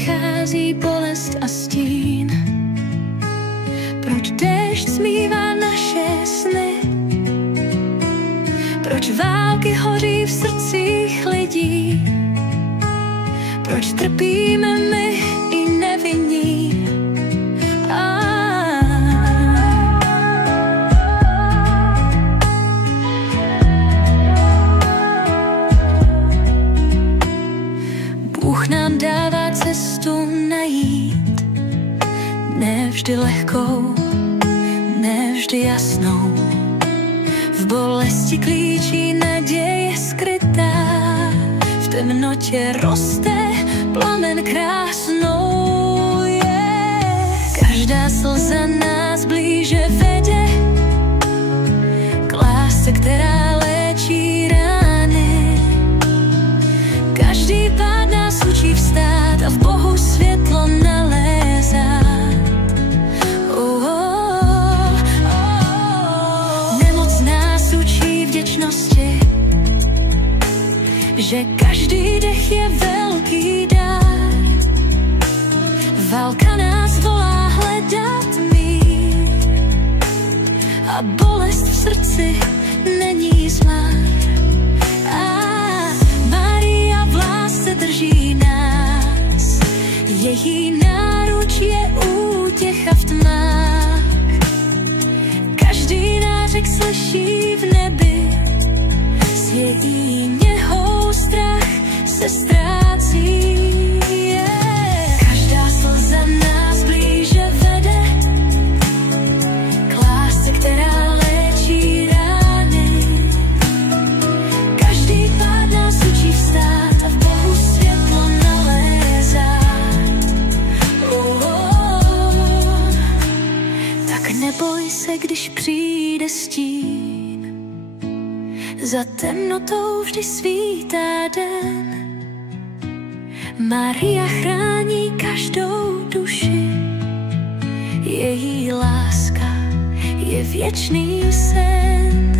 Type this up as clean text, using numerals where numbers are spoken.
přichází bolest a stín? Proč déšť smívá naše sny? Proč války hoří v srdcích lidí? Proč trpíme my i nevinní? Bůh nám dává cestu najít, ne vždy lehkou, ne vždy jasnou. V bolesti klíčí naděje skrytá, v temnotě roste plamen krásnou. Každá slza nás blíže vede k lásce, která léčí rány. Každý pád nás učí vstát a v Bohu světlo nalézat. Nemoc nás učí vděčnosti, že každý dech je velký dár. Válka nás volá hledat mír a bolest v srdci není zlá. Maria v lásce drží nás, její náruč je útěcha v tmách. Každý nářek slyší v nebi, s její něhou strach se ztrácí. Každá slza nás blíže vede k lásce, která léčí rány. Každý pád nás učí vstát a v Bohu světlo nalézat. Tak neboj se, když přijde stín, za temnotou vždy svítá den. Maria chrání každou duši, její láska je věčný sen.